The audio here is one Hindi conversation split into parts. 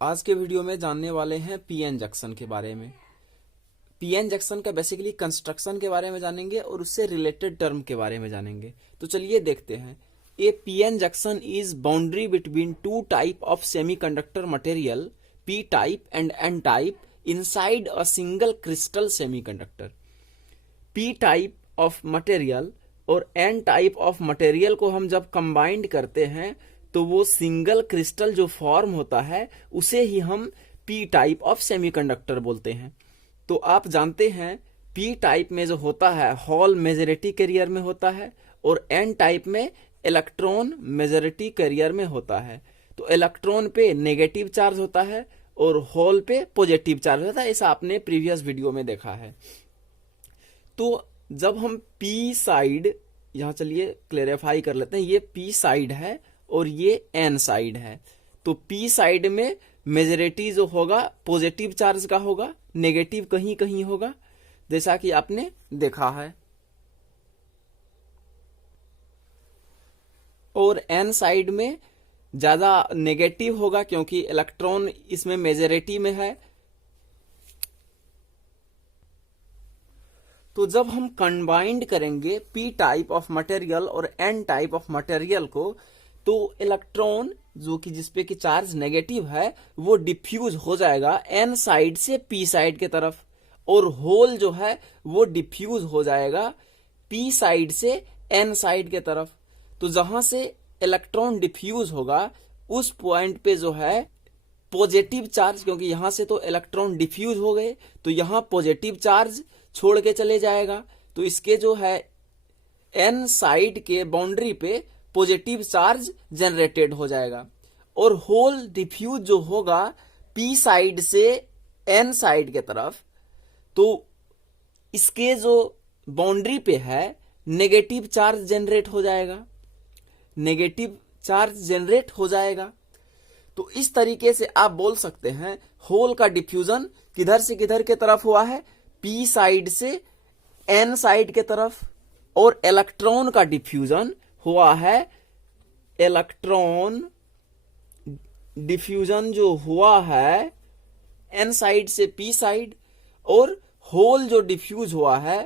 आज के वीडियो में जानने वाले हैं पीएन जंक्शन के बारे में। पीएन जंक्शन का बेसिकली कंस्ट्रक्शन के बारे में जानेंगे और उससे रिलेटेड टर्म के बारे में जानेंगे। तो चलिए देखते हैं। A PN junction is boundary between two type of semiconductor material, P type and N type, inside a single crystal semiconductor. P type of material और एन टाइप ऑफ मटेरियल को हम जब कंबाइंड करते हैं तो वो सिंगल क्रिस्टल जो फॉर्म होता है उसे ही हम पी टाइप ऑफ सेमीकंडक्टर बोलते हैं। तो आप जानते हैं पी टाइप में जो होता है होल मेजॉरिटी कैरियर में होता है और एन टाइप में इलेक्ट्रॉन मेजॉरिटी कैरियर में होता है। तो इलेक्ट्रॉन पे नेगेटिव चार्ज होता है और होल पे पॉजिटिव चार्ज होता है। ऐसा आपने प्रीवियस वीडियो में देखा है। तो जब हम पी साइड, यहां चलिए क्लेरिफाई कर लेते हैं, ये पी साइड है और ये एन साइड है। तो पी साइड में मेजॉरिटी जो होगा पॉजिटिव चार्ज का होगा, नेगेटिव कहीं कहीं होगा, जैसा कि आपने देखा है। और एन साइड में ज्यादा नेगेटिव होगा क्योंकि इलेक्ट्रॉन इसमें मेजॉरिटी में है। तो जब हम कंबाइंड करेंगे पी टाइप ऑफ मटेरियल और एन टाइप ऑफ मटेरियल को, तो इलेक्ट्रॉन जो कि जिसपे कि चार्ज नेगेटिव है वो डिफ्यूज हो जाएगा एन साइड से पी साइड के तरफ, और होल जो है वो डिफ्यूज हो जाएगा पी साइड से एन साइड के तरफ। तो जहां से इलेक्ट्रॉन डिफ्यूज होगा उस पॉइंट पे जो है पॉजिटिव चार्ज, क्योंकि यहां से तो इलेक्ट्रॉन डिफ्यूज हो गए तो यहां पॉजिटिव चार्ज छोड़ के चले जाएगा। तो इसके जो है एन साइड के बाउंड्री पे पॉजिटिव चार्ज जनरेटेड हो जाएगा और होल डिफ्यूज जो होगा पी साइड से एन साइड के तरफ, तो इसके जो बाउंड्री पे है नेगेटिव चार्ज जनरेट हो जाएगा, नेगेटिव चार्ज जनरेट हो जाएगा। तो इस तरीके से आप बोल सकते हैं होल का डिफ्यूजन किधर से किधर के तरफ हुआ है, पी साइड से एन साइड के तरफ, और इलेक्ट्रॉन का डिफ्यूजन हुआ है, इलेक्ट्रॉन डिफ्यूजन जो हुआ है एन साइड से पी साइड, और होल जो डिफ्यूज हुआ है,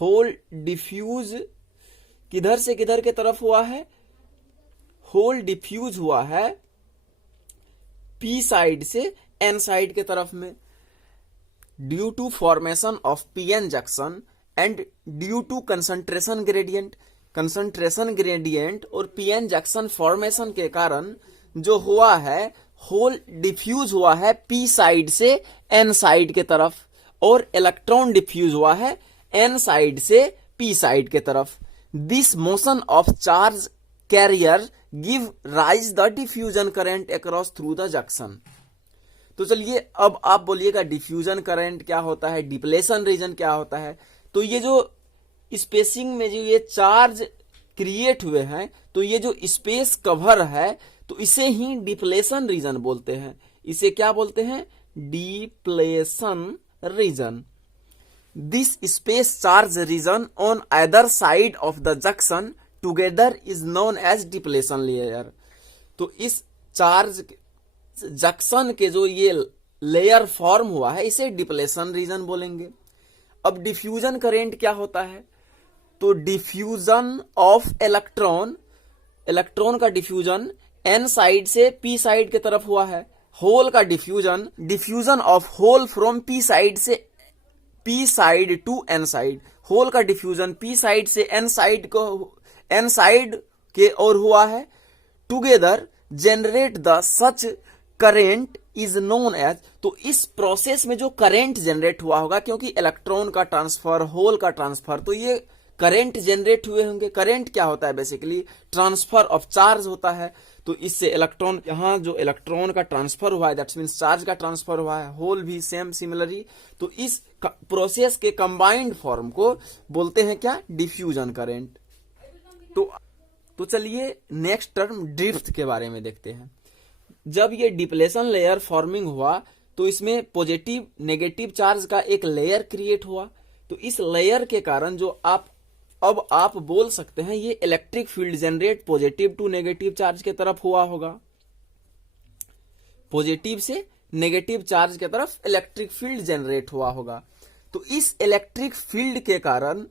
होल डिफ्यूज किधर से किधर के तरफ हुआ है, होल डिफ्यूज हुआ है पी साइड से एन साइड के तरफ में। Due to formation of PN junction and due to concentration gradient, concentration gradient और पीएन जंक्शन फॉर्मेशन के कारण जो हुआ है होल डिफ्यूज हुआ है पी साइड से एन साइड के तरफ, और इलेक्ट्रॉन डिफ्यूज हुआ है एन साइड से पी साइड के तरफ। This motion of charge carrier give rise the diffusion current across through the junction. तो चलिए अब आप बोलिएगा डिफ्यूजन करंट क्या होता है, डिप्लेशन रीजन क्या होता है। तो ये जो स्पेसिंग में जो ये चार्ज क्रिएट हुए हैं, तो ये जो स्पेस कवर है तो इसे ही डिप्लेशन रीजन बोलते हैं। इसे क्या बोलते हैं, depletion region. This space charge region on other side of the junction together is known as depletion layer. तो इस चार्ज जंक्शन के जो ये लेयर फॉर्म हुआ है इसे डिप्लेशन रीजन बोलेंगे। अब डिफ्यूजन करेंट क्या होता है, तो डिफ्यूजन ऑफ इलेक्ट्रॉन, इलेक्ट्रॉन का डिफ्यूजन एन साइड से पी साइड की तरफ हुआ है। होल का diffusion, diffusion of hole from P side से P side to N side, hole का डिफ्यूजन पी साइड से एन साइड को, एन साइड के ओर हुआ है। Together generate the such current is known as. तो इस प्रोसेस में जो करेंट जनरेट हुआ होगा, क्योंकि इलेक्ट्रॉन का ट्रांसफर, होल का ट्रांसफर, तो ये करेंट जनरेट हुए होंगे। करेंट क्या होता है, बेसिकली ट्रांसफर ऑफ चार्ज होता है। तो इससे इलेक्ट्रॉन, यहां जो इलेक्ट्रॉन का ट्रांसफर हुआ है दैट्स मीन्स चार्ज का ट्रांसफर हुआ है, होल भी सेम सिमिलरली। तो इस प्रोसेस के कंबाइंड फॉर्म को बोलते हैं क्या, डिफ्यूजन करेंट। तो चलिए नेक्स्ट टर्म ड्रिफ्ट के बारे में देखते हैं। जब ये डिप्लेशन लेयर फॉर्मिंग हुआ तो इसमें पॉजिटिव नेगेटिव चार्ज का एक लेयर क्रिएट हुआ। तो इस लेयर के कारण जो आप बोल सकते हैं ये electric field generate positive to negative charge के तरफ हुआ होगा, पॉजिटिव से नेगेटिव चार्ज के तरफ इलेक्ट्रिक फील्ड जनरेट हुआ होगा। तो इस इलेक्ट्रिक फील्ड के कारण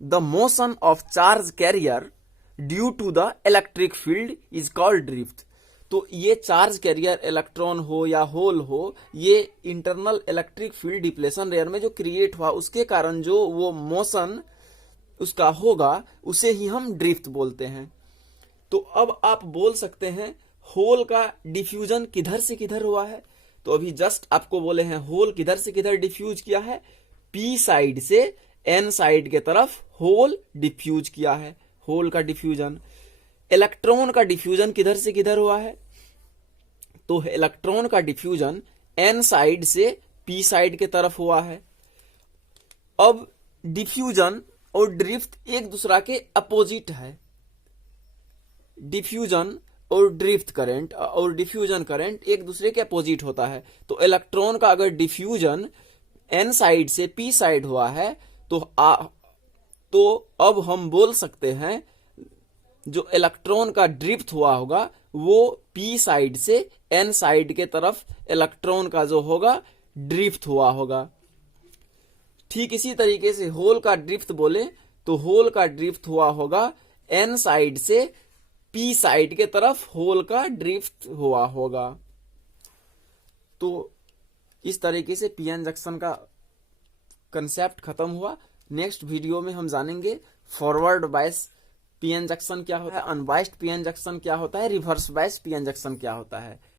the motion of charge carrier due to the electric field is called drift. तो ये चार्ज कैरियर इलेक्ट्रॉन हो या होल हो, ये internal electric field depletion layer में जो क्रिएट हुआ उसके कारण जो वो मोशन उसका होगा उसे ही हम ड्रिफ्ट बोलते हैं। तो अब आप बोल सकते हैं होल का डिफ्यूजन किधर से किधर हुआ है। तो अभी जस्ट आपको बोले हैं होल किधर से किधर डिफ्यूज किया है, पी साइड से एन साइड के तरफ होल डिफ्यूज किया है, होल का डिफ्यूजन। इलेक्ट्रॉन का डिफ्यूजन किधर से किधर हुआ है, तो इलेक्ट्रॉन का डिफ्यूजन एन साइड से पी साइड के तरफ हुआ है। अब डिफ्यूजन और ड्रिफ्ट एक दूसरा के अपोजिट है। डिफ्यूजन और ड्रिफ्ट करंट और डिफ्यूजन करंट एक दूसरे के अपोजिट होता है। तो इलेक्ट्रॉन का अगर डिफ्यूजन एन साइड से पी साइड हुआ है तो अब हम बोल सकते हैं जो इलेक्ट्रॉन का ड्रिफ्ट हुआ होगा वो पी साइड से एन साइड के तरफ इलेक्ट्रॉन का जो होगा ड्रिफ्ट हुआ होगा। ठीक इसी तरीके से होल का ड्रिफ्ट बोले तो होल का ड्रिफ्ट हुआ होगा एन साइड से पी साइड के तरफ होल का ड्रिफ्ट हुआ होगा। तो इस तरीके से पीएन जंक्शन का कंसेप्ट खत्म हुआ। नेक्स्ट वीडियो में हम जानेंगे फॉरवर्ड बायस पीएन जंक्शन क्या होता है, अनबायस्ड पीएन जंक्शन क्या होता है, रिवर्स बायस पीएन जंक्शन क्या होता है।